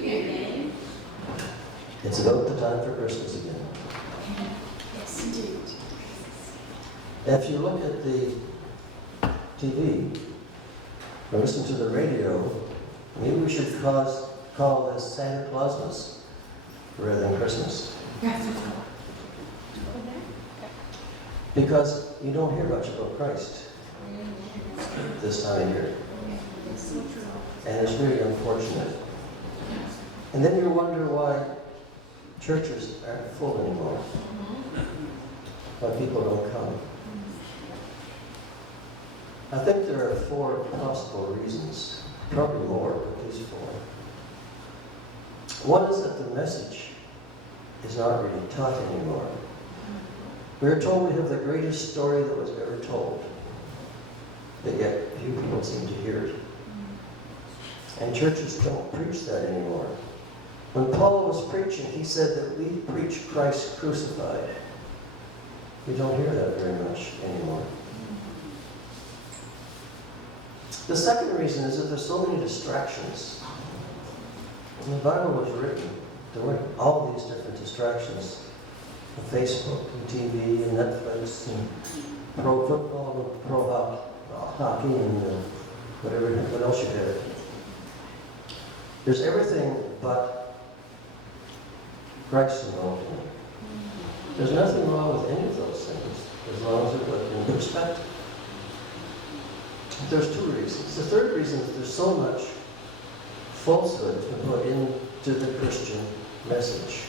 Amen. It's about the time for Christmas again. Yes, indeed. If you look at the TV or listen to the radio, maybe we should call this Santa Clausmas rather than Christmas. Because you don't hear much about Christ this time of year. And it's really unfortunate. And then you wonder why churches aren't full anymore. Why people don't come. I think there are 4 possible reasons, probably more, but at least 4. One is that the message is not really taught anymore. We're told we have the greatest story that was ever told, but yet few people seem to hear it. And churches don't preach that anymore. When Paul was preaching, he said that we preach Christ crucified. We don't hear that very much anymore. The second reason is that there's so many distractions. When the Bible was written, there weren't all these different distractions. Facebook and TV and Netflix and pro football and pro hockey and what else you had. There's everything but Christ involved in it. There's nothing wrong with any of those things as long as they're put in perspective. There's 2 reasons. The third reason is there's so much falsehood to put into the Christian message.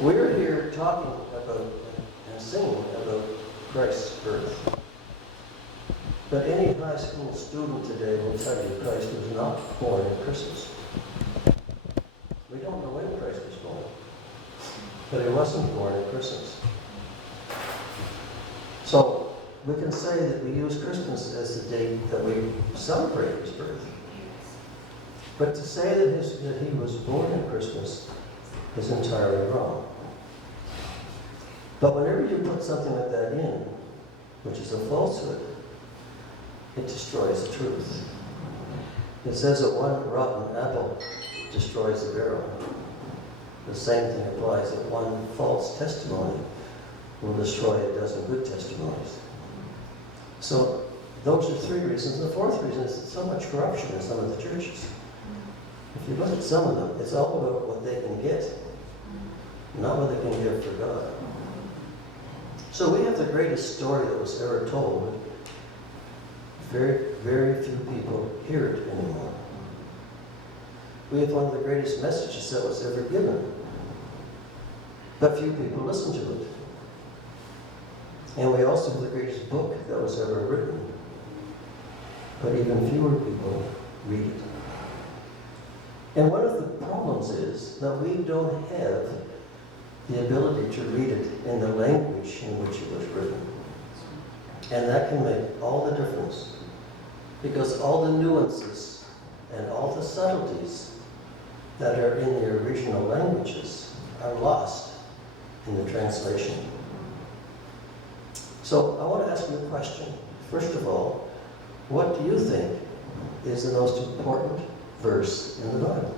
We're here talking about and singing about Christ's birth. But any high school student today will tell you Christ was not born at Christmas. We don't know when Christ was born, but he wasn't born at Christmas. So we can say that we use Christmas as the date that we celebrate his birth. But to say that he was born at Christmas is entirely wrong. But whenever you put something like that in, which is a falsehood, it destroys the truth. It says that one rotten apple destroys the barrel. The same thing applies, that one false testimony will destroy a dozen good testimonies. So those are 3 reasons. The 4th reason is so much corruption in some of the churches. If you look at some of them, it's all about what they can get, not what they can give for God. So we have the greatest story that was ever told. Very, very few people hear it anymore. We have one of the greatest messages that was ever given, but few people listen to it. And we also have the greatest book that was ever written, but even fewer people read it. And one of the problems is that we don't have the ability to read it in the language in which it was written. And that can make all the difference, because all the nuances and all the subtleties that are in the original languages are lost in the translation. So I want to ask you a question. First of all, what do you think is the most important verse in the Bible?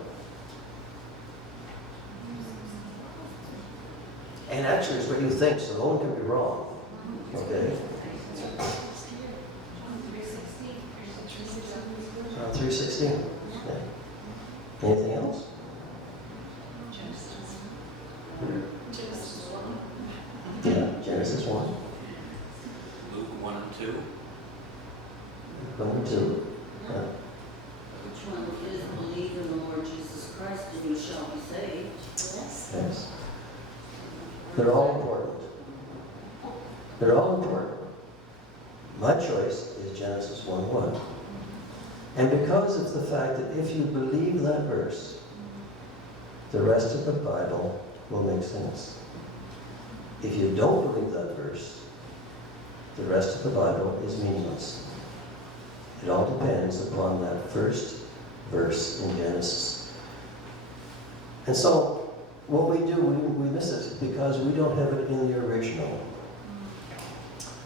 And actually, it's what you think, so no one can be wrong. Okay? Psalm 3:16. Yeah. Anything else? Yeah, Genesis 1. Luke 1 and 2. 1 and 2. Yeah. Which one is believe in the Lord Jesus Christ and you shall be saved? Yes. Yes. They're all important. They're all important. My choice is Genesis 1:1. And because of the fact that if you believe that verse, the rest of the Bible will make sense. If you don't believe that verse, the rest of the Bible is meaningless. It all depends upon that first verse in Genesis. And so, what we do, we miss it because we don't have it in the original.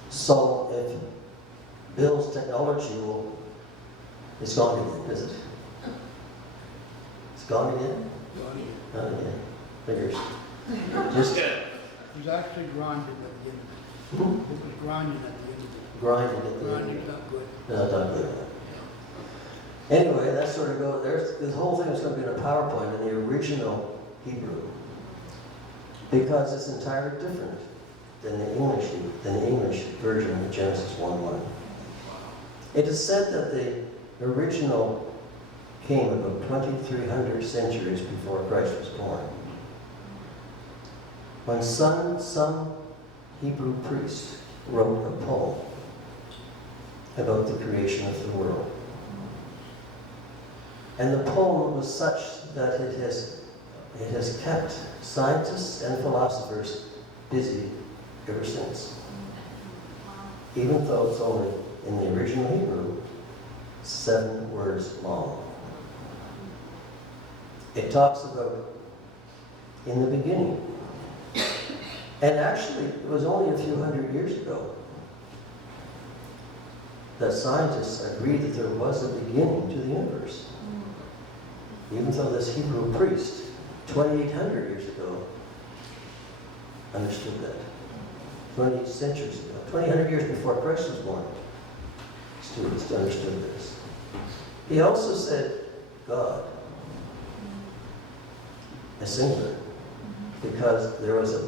So, if Bill's technology it's gone again, is it? gone again? Gone again. Figures. Just He's actually grinding at the end. hmm? It was grinding at the end. Grinding at the end. Grinding's not good. No, not good. Anyway, that sort of goes, the whole thing is going to be in a PowerPoint in the original Hebrew. Because it's entirely different than the English version of Genesis 1:1. It is said that the original came about 2,300 centuries before Christ was born. When some Hebrew priest wrote a poem about the creation of the world. And the poem was such that it has kept scientists and philosophers busy ever since. Even though it's only, in the original Hebrew, 7 words long. It talks about in the beginning. And actually, it was only a few hundred years ago that scientists agreed that there was a beginning to the universe. Even though this Hebrew priest, 2,800 years ago, understood that. 20 centuries ago, 2,800 years before Christ was born, students understood this. He also said God, a singular, because there was a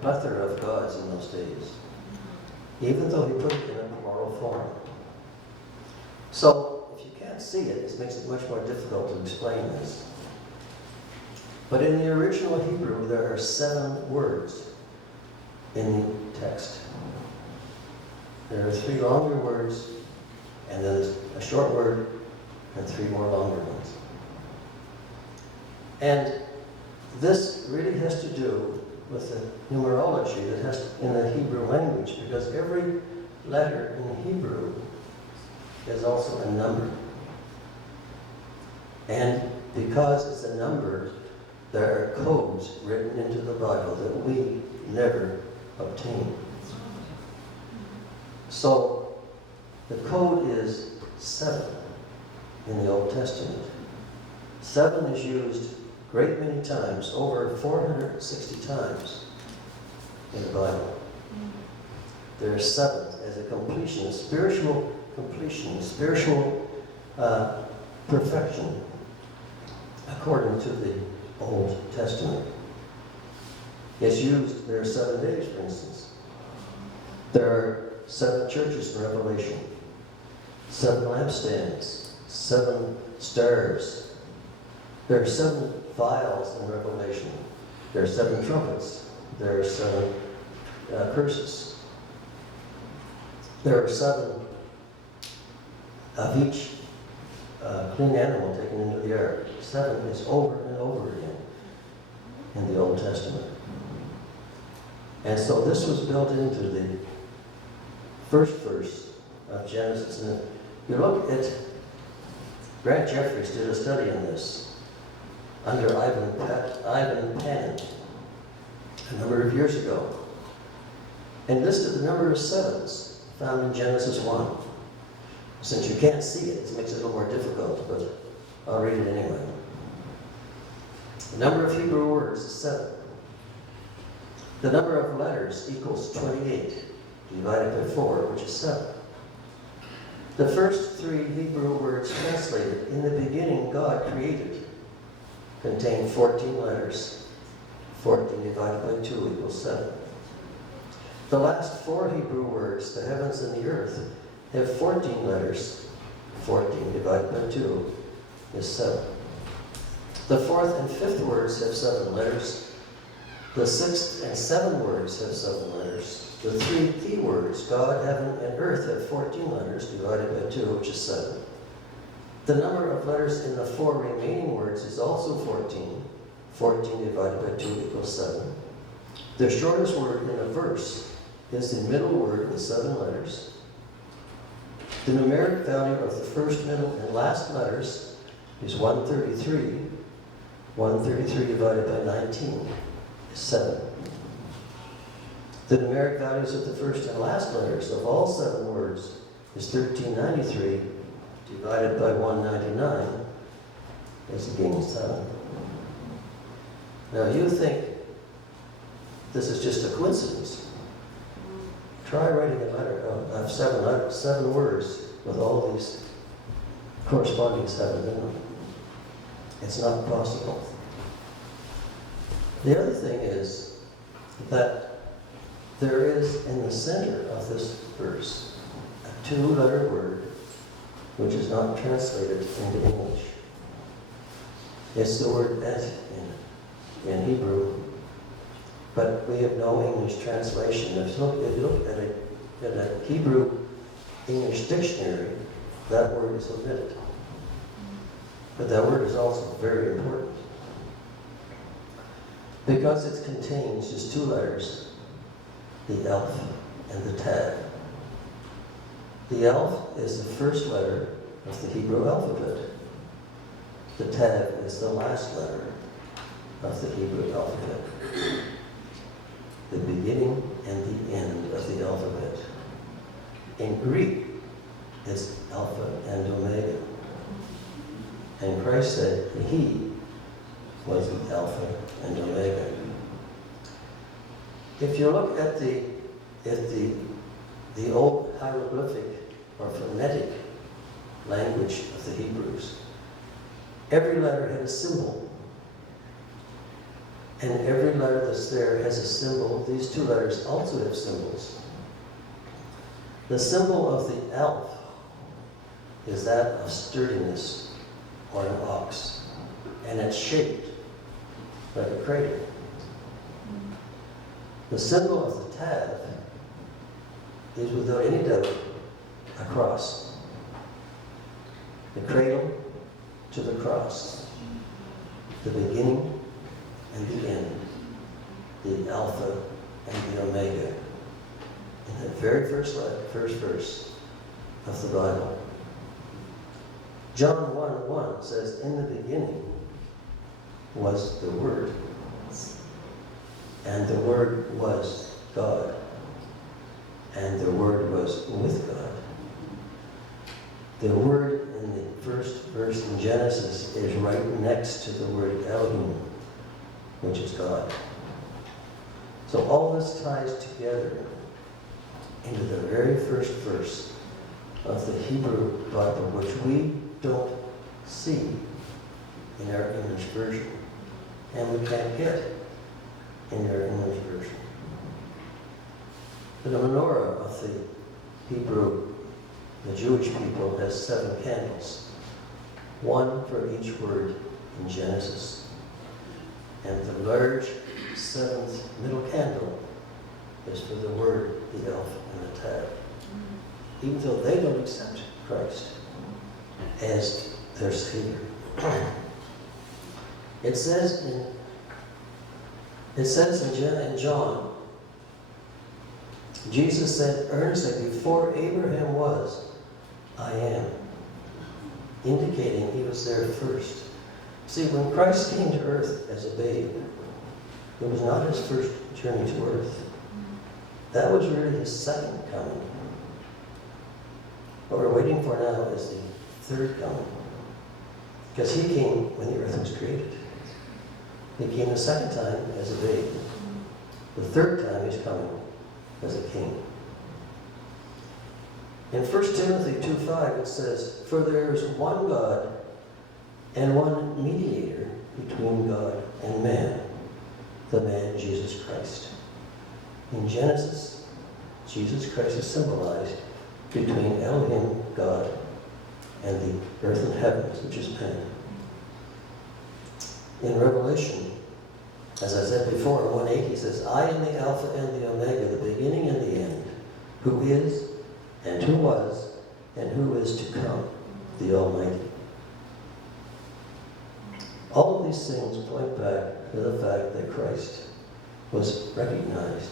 plethora of gods in those days, even though he put it in a plural form. So, if you can't see it, it makes it much more difficult to explain this. But in the original Hebrew, there are 7 words in the text. There are 3 longer words, and then there's a short word, and 3 more longer ones. And this really has to do with the numerology that has in the Hebrew language, because every letter in Hebrew is also a number. And because it's a number, there are codes written into the Bible that we never obtain. So the code is 7 in the Old Testament. 7 is used a great many times, over 460 times in the Bible. There are 7 as a completion, a spiritual completion, spiritual perfection, according to the Old Testament. It's used, there are 7 days, for instance. There are 7 churches in Revelation, 7 lampstands, 7 stars. There are 7 vials in Revelation. There are 7 trumpets. There are 7 curses. There are 7 of each clean animal taken into the ark. 7 is over and over again in the Old Testament. And so this was built into the first verse of Genesis. And if you look at, Grant Jeffries did a study on this under Ivan Panin a number of years ago, and listed the number of 7s found in Genesis 1. Since you can't see it, it makes it a little more difficult, but I'll read it anyway. The number of Hebrew words is 7. The number of letters equals 28, divided by 4, which is 7. The first 3 Hebrew words translated, "In the beginning God created," contain 14 letters. 14 divided by 2 equals 7. The last 4 Hebrew words, "the heavens and the earth," have 14 letters. 14 divided by 2 is 7. The 4th and 5th words have 7 letters. The 6th and 7th words have 7 letters. The 3 key words, God, heaven, and earth, have 14 letters divided by 2, which is 7. The number of letters in the 4 remaining words is also 14. 14 divided by 2 equals 7. The shortest word in a verse is the middle word with 7 letters. The numeric value of the first, middle, and last letters is 133. 133 divided by 19 is 7. The numeric values of the first and last letters of all 7 words is 1393 divided by 199 is the king's son. Now you think this is just a coincidence. Try writing a letter of seven words with all these corresponding seven in them. It's not possible. The other thing is that there is in the center of this verse a two-letter word which is not translated into English. It's the word et in Hebrew, but we have no English translation. If you look at a Hebrew English dictionary, that word is omitted. But that word is also very important because it contains just two letters, the Aleph and the Tav. The Aleph is the first letter of the Hebrew alphabet. The Tav is the last letter of the Hebrew alphabet. The beginning and the end of the alphabet. In Greek, it's Alpha and Omega. And Christ said he was the Alpha and Omega. If you look at the old hieroglyphic or phonetic language of the Hebrews, every letter had a symbol. And every letter that's there has a symbol. These two letters also have symbols. The symbol of the Aleph is that of sturdiness, or an ox, and it's shaped like a cradle. The symbol of the Tav is without any doubt a cross. The cradle to the cross. The beginning and the end. The Alpha and the Omega. In the very first verse of the Bible. John 1:1 says, in the beginning was the Word, and the Word was God, and the Word was with God. The word in the first verse in Genesis is right next to the word Elohim, which is God. So all this ties together into the very first verse of the Hebrew Bible, which we don't see in our English version, and we can't get in our English version. The menorah of the Hebrew, the Jewish people, has 7 candles, one for each word in Genesis. And the large 7th middle candle is for the word, the Aleph and the Tav. Even though they don't accept Christ as their Savior. It says in John, Jesus said earnestly, before Abraham was, I am. Indicating he was there first. See, when Christ came to earth as a babe, it was not his first journey to earth. That was really his second coming. What we're waiting for now is the third coming. Because he came when the earth was created. He came the second time as a babe. The third time he's coming as a king. In 1 Timothy 2:5 it says, for there is one God and one mediator between God and man, the man Jesus Christ. In Genesis, Jesus Christ is symbolized between Elohim, God, and the earth and heavens, which is man. In Revelation, as I said before, 1:8, he says, I am the Alpha and the Omega, the beginning and the end, who is, and who was, and who is to come, the Almighty. All of these things point back to the fact that Christ was recognized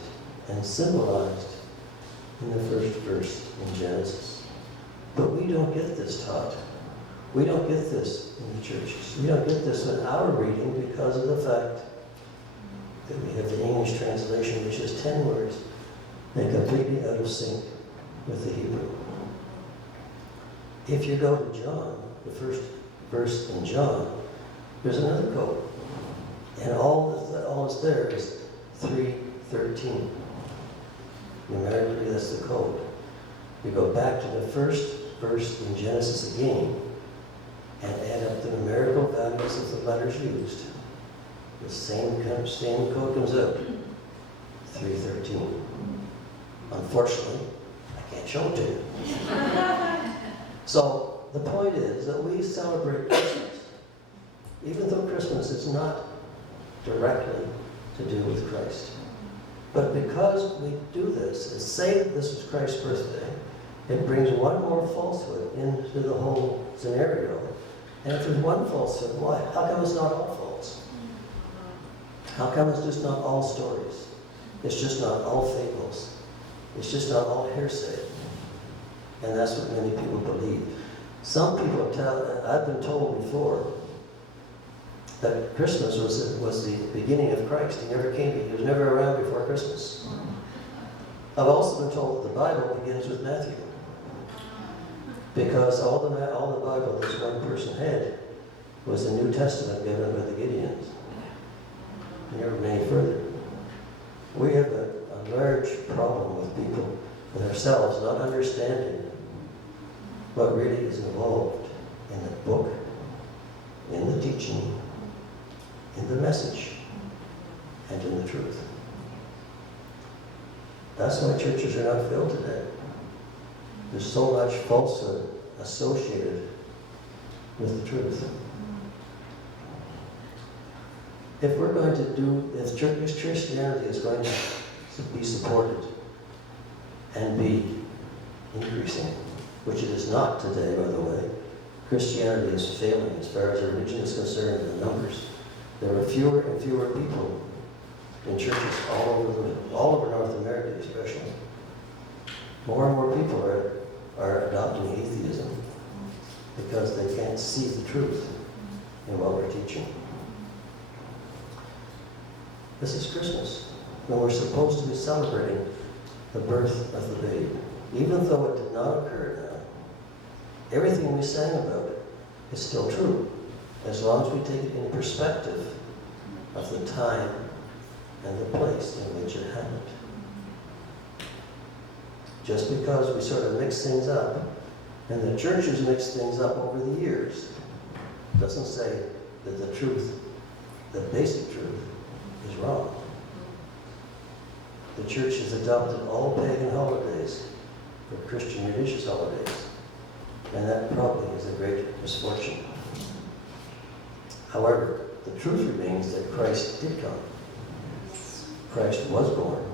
and symbolized in the first verse in Genesis. But we don't get this taught. We don't get this in the churches. We don't get this in our reading because of the fact that we have the English translation, which is 10 words, and completely out of sync with the Hebrew. If you go to John, the first verse in John, There's another code. And all that's there is 3:13. Numerically, that's the code. You go back to the first verse in Genesis again and add up the numerical values of the letters used. The same code comes out. 3:13. Unfortunately, I can't show it to you. So the point is that we celebrate Christmas, even though Christmas is not directly to do with Christ. But because we do this and say that this is Christ's birthday, it brings one more falsehood into the whole scenario. And if there's one falsehood, why? How come it's not all false? How come it's just not all stories? It's just not all fables. It's just not all hearsay. And that's what many people believe. Some people tell, I've been told before, that Christmas was the beginning of Christ. He never came, he was never around before Christmas. I've also been told that the Bible begins with Matthew. Because all the Bible this one person had was the New Testament given by the Gideons. He never went any further. We have a large problem with people, with ourselves, not understanding what really is involved in the book, in the teaching, in the message, and in the truth. That's why churches are not filled today. There's so much falsehood associated with the truth. If we're going to if Christianity is going to be supported and be increasing, which it is not today, by the way, Christianity is failing as far as religion is concerned in the numbers. There are fewer and fewer people in churches all over North America especially. More and more people are adopting atheism because they can't see the truth in what we're teaching. This is Christmas, when we're supposed to be celebrating the birth of the babe. Even though it did not occur now, everything we sang about is still true, as long as we take it in perspective of the time and the place in which it happened. Just because we sort of mix things up, and the churches mix things up over the years, doesn't say that the truth, the basic truth, is wrong. The church has adopted all pagan holidays for Christian religious holidays, and that probably is a great misfortune. However, the truth remains that Christ did come. Christ was born.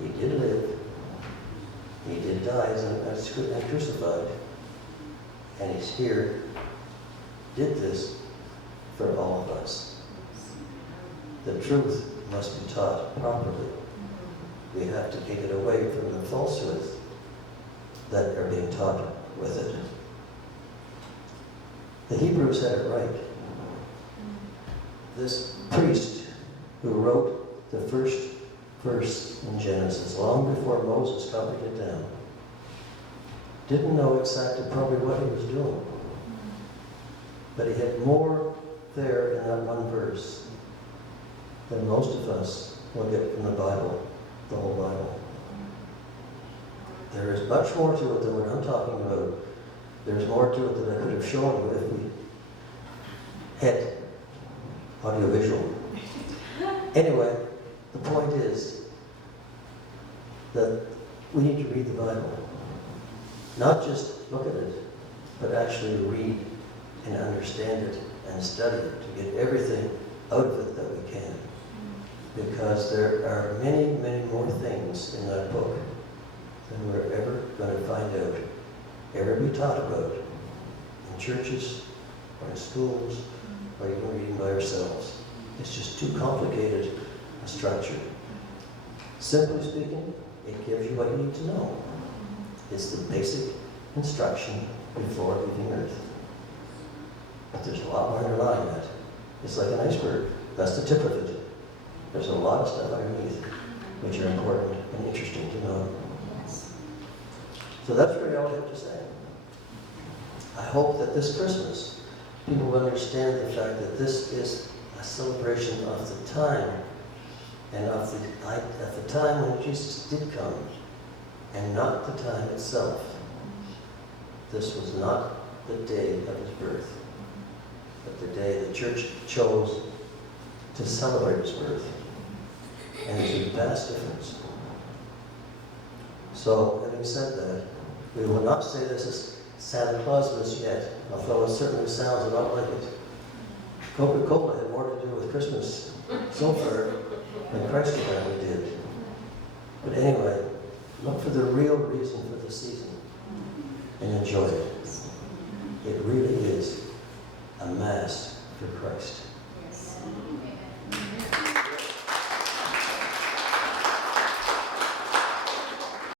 He did live. He did die and crucified. And he's here, did this for all of us. The truth must be taught properly. We have to take it away from the falsehoods that are being taught with it. The Hebrews had it right. This priest who wrote the first verse in Genesis, long before Moses copied it down, didn't know exactly probably what he was doing. But he had more there in that one verse than most of us will get from the Bible, the whole Bible. There is much more to it than what I'm talking about. There's more to it that I could have shown you if we had audiovisual. Anyway, the point is that we need to read the Bible. Not just look at it, but actually read and understand it and study it to get everything out of it that we can. Because there are many, many more things in that book than we're ever going to find out, ever be taught about in churches or in schools or even reading by ourselves. It's just too complicated a structure. Simply speaking, it gives you what you need to know. It's the basic instruction before leaving Earth. But there's a lot more underlying that. It's like an iceberg. That's the tip of it. There's a lot of stuff underneath which are important and interesting to know. Yes. So that's really all I have to say. I hope that this Christmas people will understand the fact that this is a celebration of the time and of the time when Jesus did come and not the time itself. This was not the day of his birth, but the day the church chose to celebrate his birth. And there's a vast difference. So, having said that, we will not say this is Santa Clausmas yet, although it certainly sounds a lot like it. Coca-Cola had more to do with Christmas so far than Christ apparently did. But anyway, look for the real reason for the season and enjoy it.